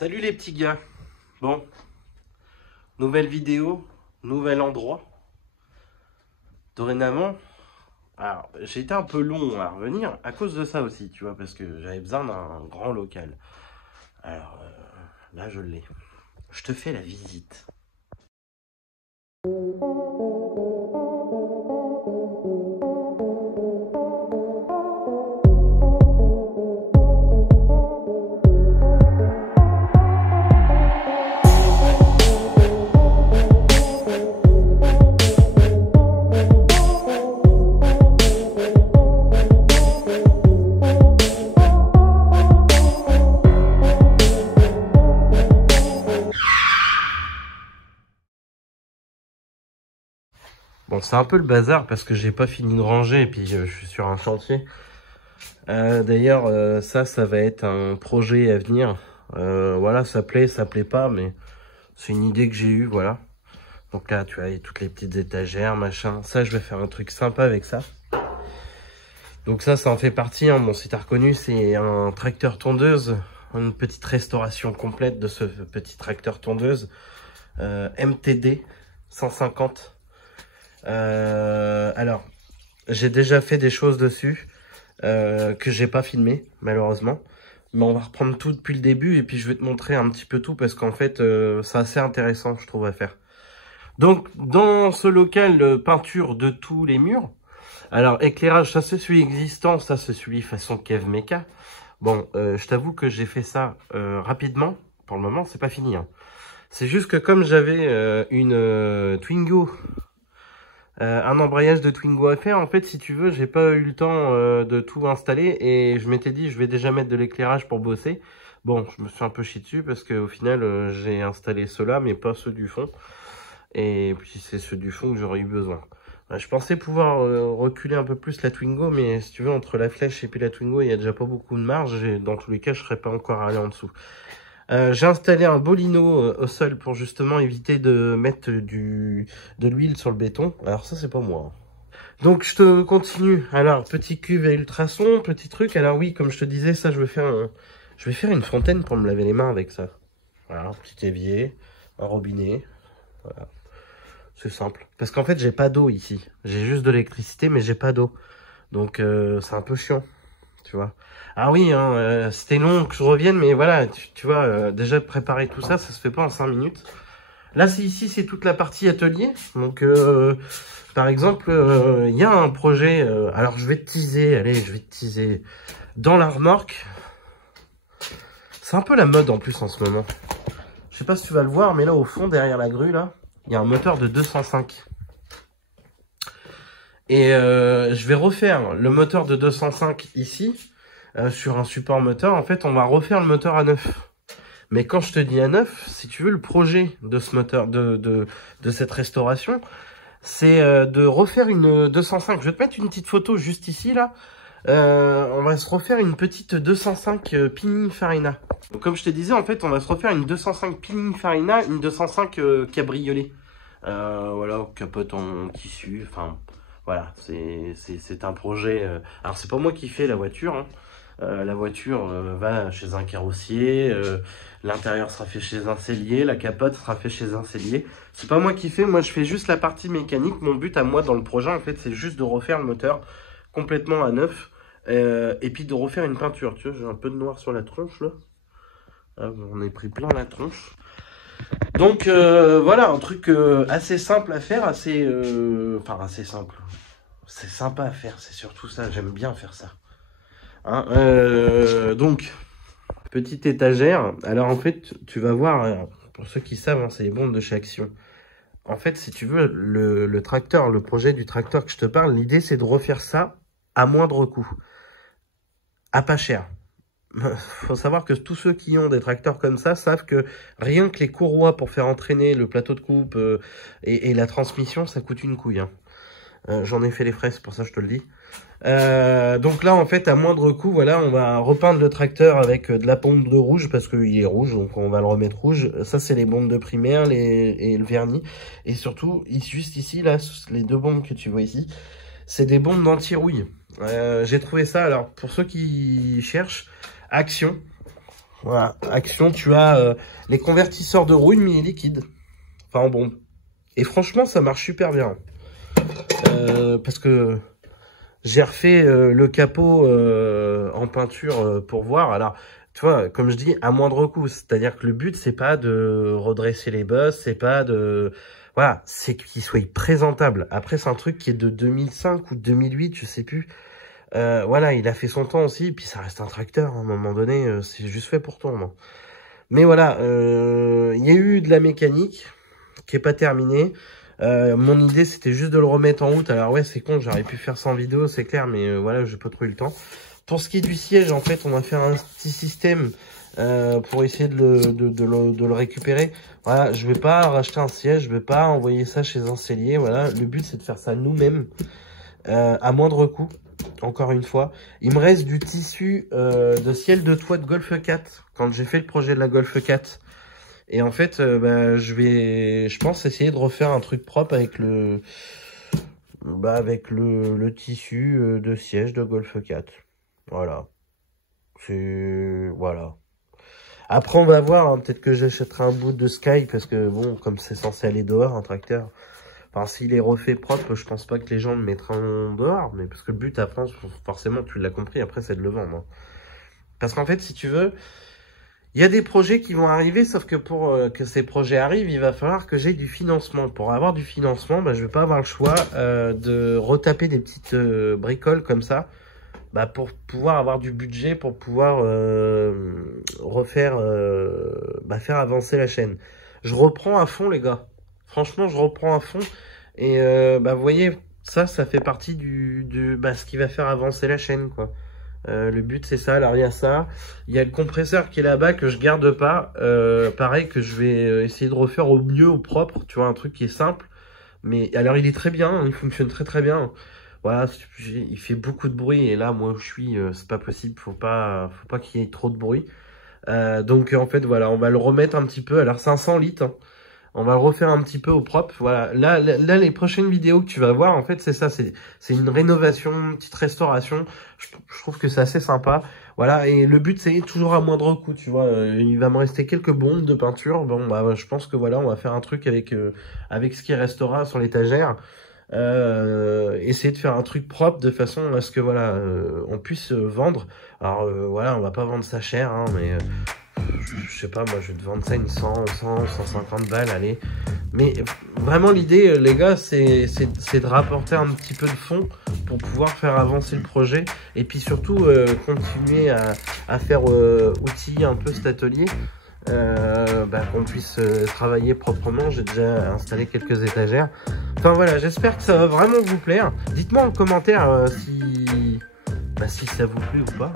Salut les petits gars. Bon, nouvelle vidéo, nouvel endroit. Dorénavant, alors j'ai été un peu long à revenir à cause de ça aussi, tu vois, parce que j'avais besoin d'un grand local. Alors là je l'ai. Je te fais la visite. Bon, c'est un peu le bazar parce que j'ai pas fini de ranger et puis je suis sur un chantier. D'ailleurs, ça va être un projet à venir. Voilà, ça plaît pas, mais c'est une idée que j'ai eue, voilà. Donc là, tu as toutes les petites étagères, machin. Ça, je vais faire un truc sympa avec ça. Donc ça en fait partie. Hein. Bon, si t'as reconnu, c'est un tracteur tondeuse. Une petite restauration complète de ce petit tracteur tondeuse. MTD 150. Alors, j'ai déjà fait des choses dessus que j'ai pas filmé, malheureusement. Mais on va reprendre tout depuis le début et puis je vais te montrer un petit peu tout parce qu'en fait, c'est assez intéressant, je trouve, à faire. Donc, dans ce local, peinture de tous les murs. Alors, éclairage, ça c'est celui existant, ça c'est celui façon Kev Mecha. Bon, je t'avoue que j'ai fait ça rapidement. Pour le moment, c'est pas fini. Hein. C'est juste que comme j'avais une Twingo, un embrayage de Twingo à faire, en fait, si tu veux, j'ai pas eu le temps de tout installer et je m'étais dit, je vais déjà mettre de l'éclairage pour bosser. Bon, je me suis un peu chié dessus parce qu'au final, j'ai installé ceux-là, mais pas ceux du fond. Et puis, c'est ceux du fond que j'aurais eu besoin. Je pensais pouvoir reculer un peu plus la Twingo, mais si tu veux, entre la flèche et puis la Twingo, il n'y a déjà pas beaucoup de marge. Et dans tous les cas, je ne serais pas encore allé en dessous. J'ai installé un bolino au sol pour justement éviter de mettre de l'huile sur le béton. Alors ça, c'est pas moi. Donc je te continue. Alors, petit cuve à ultrasons, petit truc. Alors oui, comme je te disais, ça, je vais faire une fontaine pour me laver les mains avec ça. Voilà, un petit évier, un robinet. Voilà. C'est simple. Parce qu'en fait, j'ai pas d'eau ici. J'ai juste de l'électricité, mais j'ai pas d'eau. Donc, c'est un peu chiant. Tu vois. Ah oui, hein, c'était long que je revienne, mais voilà, tu vois, déjà de préparer tout ça, ça se fait pas en 5 minutes. Là, ici, c'est toute la partie atelier. Donc, par exemple, il y a un projet. Alors, je vais te teaser. Allez, je vais te teaser. Dans la remorque. C'est un peu la mode en plus en ce moment. Je sais pas si tu vas le voir, mais là, au fond, derrière la grue, là, il y a un moteur de 205. Et je vais refaire le moteur de 205 ici, sur un support moteur. En fait, on va refaire le moteur à neuf. Mais quand je te dis à neuf, si tu veux, le projet de ce moteur, de cette restauration, c'est de refaire une 205. Je vais te mettre une petite photo juste ici, là. On va se refaire une petite 205 Pininfarina. Donc, comme je te disais, en fait, on va se refaire une 205 Pininfarina, une 205 cabriolet. Voilà, capote en tissu, enfin... Voilà, c'est un projet... Alors, c'est pas moi qui fais la voiture. Hein. La voiture va chez un carrossier. L'intérieur sera fait chez un sellier. La capote sera fait chez un sellier. C'est pas moi qui fais. Moi, je fais juste la partie mécanique. Mon but à moi dans le projet, en fait, c'est juste de refaire le moteur complètement à neuf. Et puis de refaire une peinture. Tu vois, j'ai un peu de noir sur la tronche, là. Ah, on est pris plein la tronche. Donc voilà, un truc assez simple à faire, assez simple. C'est sympa à faire, c'est surtout ça, j'aime bien faire ça. Hein, donc, petite étagère. Alors en fait, tu vas voir, pour ceux qui savent, hein, c'est les bombes de chez Action. En fait, si tu veux, le tracteur, le projet du tracteur que je te parle, l'idée c'est de refaire ça à moindre coût, à pas cher. Faut savoir que tous ceux qui ont des tracteurs comme ça savent que rien que les courroies pour faire entraîner le plateau de coupe et la transmission, ça coûte une couille. Hein. J'en ai fait les frais, c'est pour ça que je te le dis. Donc là, en fait, à moindre coût, voilà, on va repeindre le tracteur avec de la pompe de rouge parce qu'il est rouge, donc on va le remettre rouge. Ça, c'est les bombes de primaire et le vernis. Et surtout, juste ici, là, les deux bombes que tu vois ici, c'est des bombes d'anti-rouille. J'ai trouvé ça, alors, pour ceux qui cherchent, Action. Voilà, Action, tu as les convertisseurs de rouille mini-liquide. Enfin bon. Et franchement, ça marche super bien. Parce que j'ai refait le capot en peinture pour voir. Alors, tu vois, comme je dis, à moindre coût. C'est-à-dire que le but, c'est pas de redresser les bosses, c'est pas de... Voilà, c'est qu'il soit présentable. Après, c'est un truc qui est de 2005 ou 2008, je sais plus. Voilà, il a fait son temps aussi, puis ça reste un tracteur, hein, à un moment donné, c'est juste fait pour tourner. Mais voilà, il y a eu de la mécanique qui est pas terminée. Mon idée, c'était juste de le remettre en route. Alors ouais, c'est con, j'aurais pu faire 100 vidéos, c'est clair, mais voilà, j'ai pas trop eu le temps. Pour ce qui est du siège, en fait, on va faire un petit système pour essayer de le récupérer. Voilà, je vais pas racheter un siège, je vais pas envoyer ça chez un sellier. Voilà, le but, c'est de faire ça nous-mêmes à moindre coût. Encore une fois, il me reste du tissu de ciel de toit de Golf 4 quand j'ai fait le projet de la Golf 4. Et en fait, je pense essayer de refaire un truc propre avec le tissu de siège de Golf 4. Voilà. Voilà. Après, on va voir, hein, peut-être que j'achèterai un bout de Sky parce que bon, comme c'est censé aller dehors, un tracteur. Enfin, s'il est refait propre, je pense pas que les gens le mettront dehors, mais parce que le but à France, forcément, tu l'as compris, après, c'est de le vendre. Hein. Parce qu'en fait, si tu veux, il y a des projets qui vont arriver, sauf que pour que ces projets arrivent, il va falloir que j'ai du financement. Pour avoir du financement, je vais pas avoir le choix de retaper des petites bricoles comme ça, pour pouvoir avoir du budget, pour pouvoir refaire, faire avancer la chaîne. Je reprends à fond, les gars. Franchement, je reprends à fond. Et vous voyez, ça fait partie ce qui va faire avancer la chaîne, quoi. Le but, c'est ça. Alors, il y a ça. Il y a le compresseur qui est là-bas que je garde pas. Pareil, que je vais essayer de refaire au mieux, au propre. Tu vois, un truc qui est simple. Mais alors, il est très bien. Hein, il fonctionne très, très bien. Voilà, il fait beaucoup de bruit. Et là, moi, je suis... c'est pas possible. Faut pas qu'il y ait trop de bruit. Donc, en fait, voilà, on va le remettre un petit peu. Alors, 500 litres, hein. On va le refaire un petit peu au propre. Voilà. Là, les prochaines vidéos que tu vas voir, en fait, c'est ça. C'est une rénovation, une petite restauration. Je trouve que c'est assez sympa. Voilà. Et le but, c'est toujours à moindre coût, tu vois. Il va me rester quelques bombes de peinture. Bon, je pense que voilà, on va faire un truc avec ce qui restera sur l'étagère. Essayer de faire un truc propre de façon à ce que, voilà, on puisse vendre. Alors, voilà, on va pas vendre ça cher, hein, mais... je sais pas, moi je vais te vendre ça une 150 balles, allez. Mais vraiment l'idée, les gars, c'est de rapporter un petit peu de fonds pour pouvoir faire avancer le projet. Et puis surtout, continuer à faire outiller un peu cet atelier. Qu'on puisse travailler proprement. J'ai déjà installé quelques étagères. Enfin voilà, j'espère que ça va vraiment vous plaire. Dites-moi en commentaire si ça vous plaît ou pas.